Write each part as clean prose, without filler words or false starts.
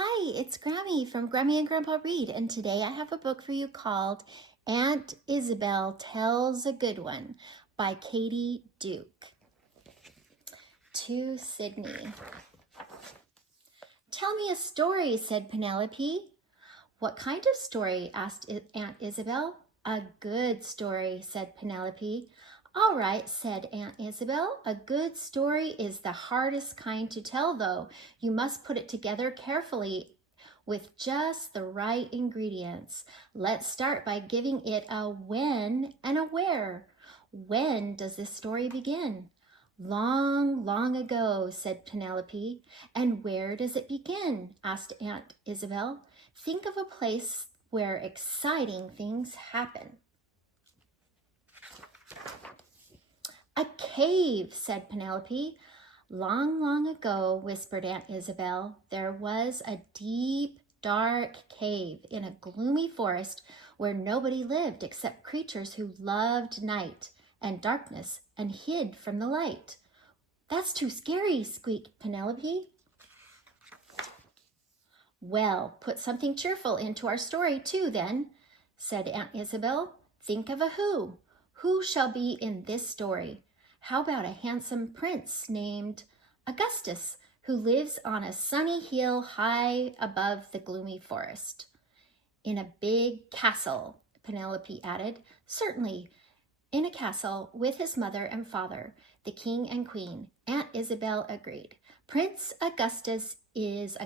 Hi, it's Grammy from Grammy and Grandpa Read, and today I have a book for you called Aunt Isabel Tells a Good One by Katie Duke. To Sydney. Tell me a story, said Penelope. What kind of story? Asked Aunt Isabel. A good story, said Penelope. All right, said Aunt Isabel. A good story is the hardest kind to tell, though. You must put it together carefully with just the right ingredients. Let's start by giving it a when and a where. When does this story begin? Long, long ago, said Penelope. And where does it begin? Asked Aunt Isabel. Think of a place where exciting things happen. A cave, said Penelope. Long, long ago, whispered Aunt Isabel, there was a deep, dark cave in a gloomy forest where nobody lived except creatures who loved night and darkness and hid from the light. That's too scary, squeaked Penelope. Well, put something cheerful into our story too, then, said Aunt Isabel. Think of a who. Who shall be in this story? How about a handsome prince named Augustus, who lives on a sunny hill high above the gloomy forest? In a big castle, Penelope added. Certainly, in a castle with his mother and father, the king and queen. Aunt Isabel agreed. Prince Augustus is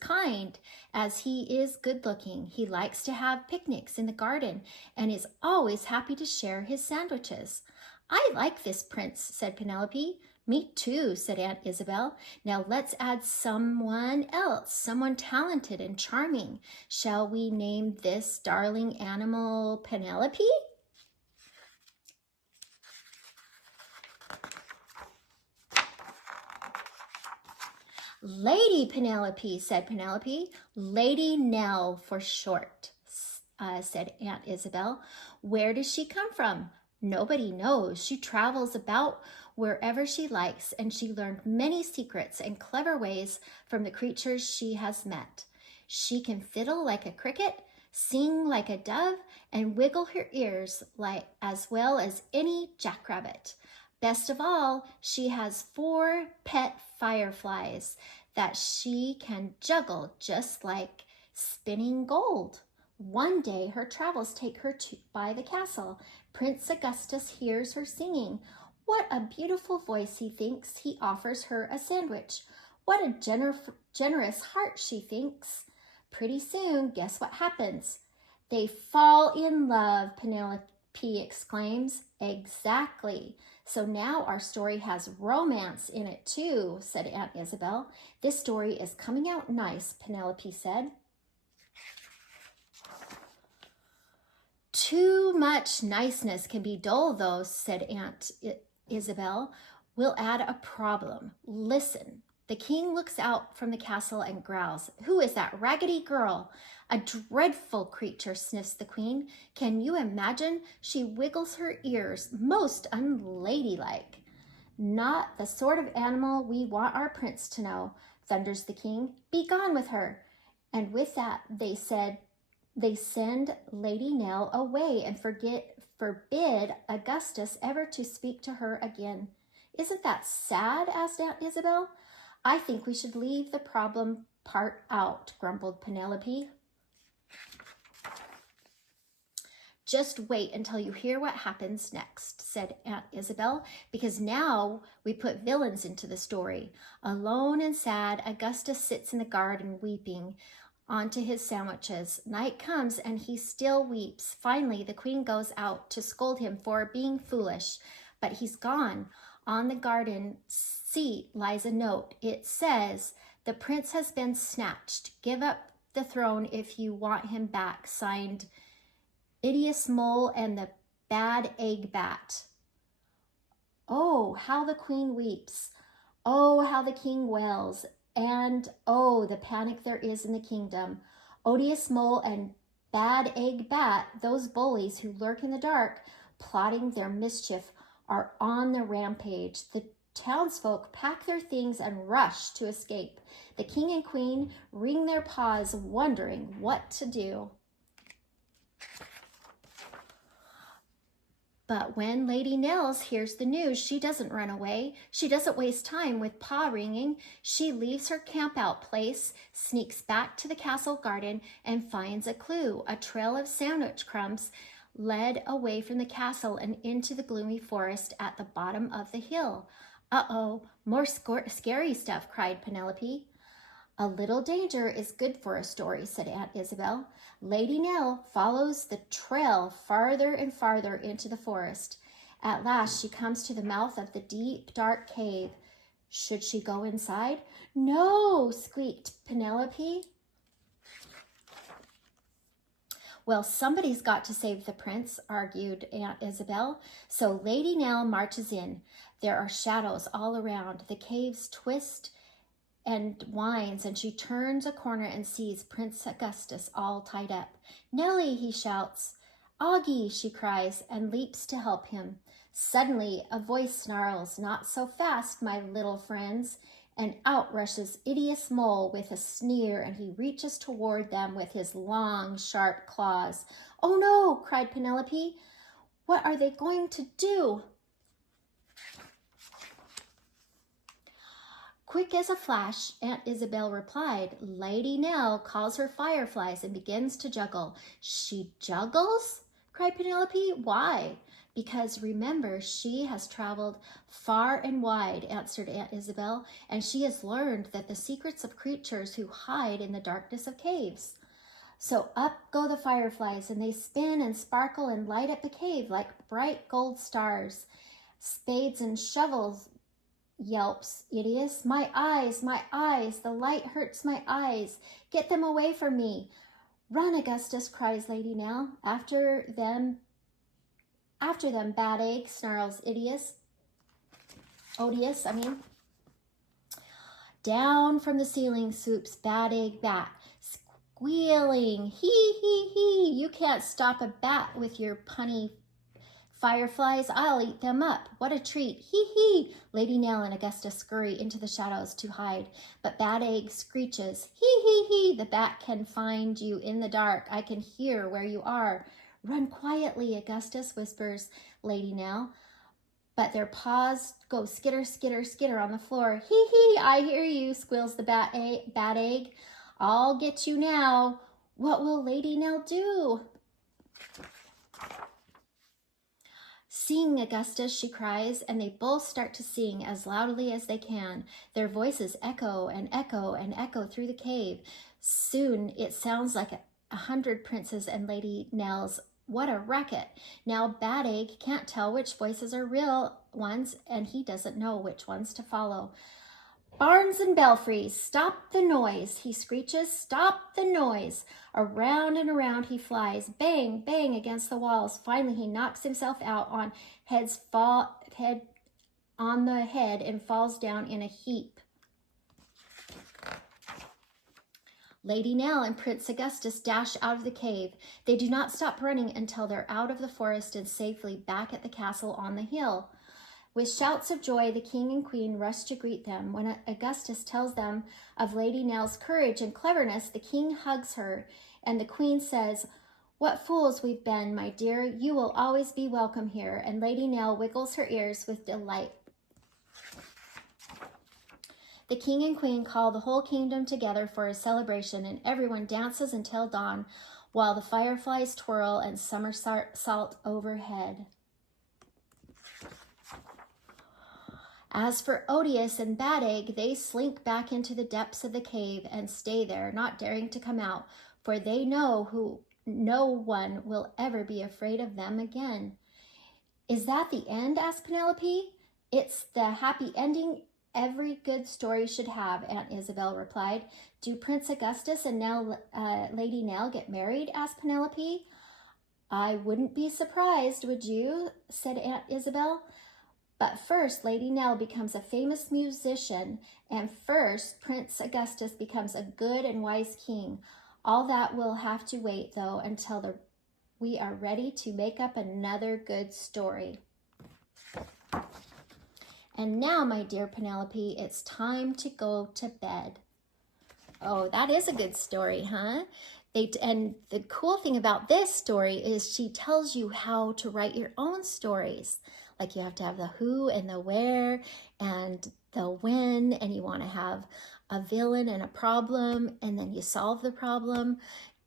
kind as he is good-looking. He likes to have picnics in the garden and is always happy to share his sandwiches. I like this prince, said Penelope. Me too, said Aunt Isabel. Now let's add someone else, someone talented and charming. Shall we name this darling animal Penelope? Lady Penelope, said Penelope. Lady Nell for short, said Aunt Isabel. Where does she come from? Nobody knows. She travels about wherever she likes, and she learned many secrets and clever ways from the creatures she has met. She can fiddle like a cricket, sing like a dove, and wiggle her ears as well as any jackrabbit. Best of all, she has 4 pet fireflies that she can juggle just like spinning gold. One day her travels take her by the castle. Prince Augustus hears her singing. What a beautiful voice, he thinks. He offers her a sandwich. What a generous heart, she thinks. Pretty soon, guess what happens? They fall in love, Penelope exclaims. Exactly. So now our story has romance in it too, said Aunt Isabel. This story is coming out nice, Penelope said. Too much niceness can be dull, though, said Aunt Isabel. We'll add a problem. Listen. The king looks out from the castle and growls. Who is that raggedy girl? A dreadful creature, sniffs the queen. Can you imagine? She wiggles her ears, most unladylike. Not the sort of animal we want our prince to know, thunders the king. Be gone with her. And with that, they send Lady Nell away and forbid Augustus ever to speak to her again. Isn't that sad? Asked Aunt Isabel. I think we should leave the problem part out, grumbled Penelope. Just wait until you hear what happens next, said Aunt Isabel, because now we put villains into the story. Alone and sad, Augustus sits in the garden weeping onto his sandwiches. Night comes and he still weeps. Finally, the queen goes out to scold him for being foolish, but he's gone. On the garden seat lies a note. It says, the prince has been snatched. Give up the throne if you want him back. Signed, Idiot Mole and the Bad Egg Bat. Oh, how the queen weeps. Oh, how the king wails. And oh, the panic there is in the kingdom. Odious Mole and Bad Egg Bat, those bullies who lurk in the dark, plotting their mischief, are on the rampage. The townsfolk pack their things and rush to escape. The king and queen wring their paws, wondering what to do. But when Lady Nels hears the news, she doesn't run away. She doesn't waste time with paw wringing. She leaves her camp-out place, sneaks back to the castle garden, and finds a clue. A trail of sandwich crumbs led away from the castle and into the gloomy forest at the bottom of the hill. Uh-oh, more scary stuff, cried Penelope. A little danger is good for a story, said Aunt Isabel. Lady Nell follows the trail farther and farther into the forest. At last, she comes to the mouth of the deep, dark cave. Should she go inside? No, squeaked Penelope. Well, somebody's got to save the prince, argued Aunt Isabel. So Lady Nell marches in. There are shadows all around. The caves twist and winds, and she turns a corner and sees Prince Augustus all tied up. Nellie, he shouts. Augie, she cries, and leaps to help him. Suddenly, a voice snarls, not so fast, my little friends, and out rushes Idiot Mole with a sneer, and he reaches toward them with his long, sharp claws. Oh no, cried Penelope. What are they going to do? Quick as a flash, Aunt Isabel replied. Lady Nell calls her fireflies and begins to juggle. She juggles? Cried Penelope. Why? Because remember, she has traveled far and wide, answered Aunt Isabel, and she has learned that the secrets of creatures who hide in the darkness of caves. So up go the fireflies, and they spin and sparkle and light up the cave like bright gold stars. Spades and shovels, yelps Idiot. My eyes, the light hurts my eyes. Get them away from me. Run, Augustus, cries Lady Nell. After them, Bad Egg, snarls Odious. Down from the ceiling swoops Bad Egg Bat, squealing, hee, you can't stop a bat with your punny fireflies. I'll eat them up. What a treat. Hee. Lady Nell and Augustus scurry into the shadows to hide, but Bad Egg screeches, hee. The bat can find you in the dark. I can hear where you are. Run quietly, Augustus, whispers Lady Nell. But their paws go skitter on the floor. Hee, I hear you, squeals the Bad Egg. I'll get you now. What will Lady Nell do? Sing, Augustus, she cries, and they both start to sing as loudly as they can. Their voices echo and echo and echo through the cave. Soon it sounds like 100 princes and Lady Nell's. What a racket. Now Bad Egg can't tell which voices are real ones, and he doesn't know which ones to follow. Barns and belfries, stop the noise, he screeches, stop the noise. Around and around he flies, bang, bang against the walls. Finally, he knocks himself out on the head and falls down in a heap. Lady Nell and Prince Augustus dash out of the cave. They do not stop running until they're out of the forest and safely back at the castle on the hill. With shouts of joy, the king and queen rush to greet them. When Augustus tells them of Lady Nell's courage and cleverness, the king hugs her, and the queen says, What fools we've been, my dear. You will always be welcome here. And Lady Nell wiggles her ears with delight. The king and queen call the whole kingdom together for a celebration, and everyone dances until dawn while the fireflies twirl and somersault overhead. As for Odious and Bad Egg, they slink back into the depths of the cave and stay there, not daring to come out, for they know no one will ever be afraid of them again. Is that the end? Asked Penelope. It's the happy ending every good story should have, Aunt Isabel replied. Do Prince Augustus and Lady Nell get married? Asked Penelope. I wouldn't be surprised, would you? Said Aunt Isabel. But first, Lady Nell becomes a famous musician, and first, Prince Augustus becomes a good and wise king. All that will have to wait, though, until we are ready to make up another good story. And now, my dear Penelope, it's time to go to bed. Oh, that is a good story, huh? And the cool thing about this story is she tells you how to write your own stories. Like you have to have the who and the where and the when, and you want to have a villain and a problem, and then you solve the problem.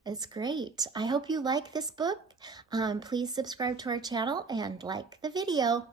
It's great. I hope you like this book. Please subscribe to our channel and like the video.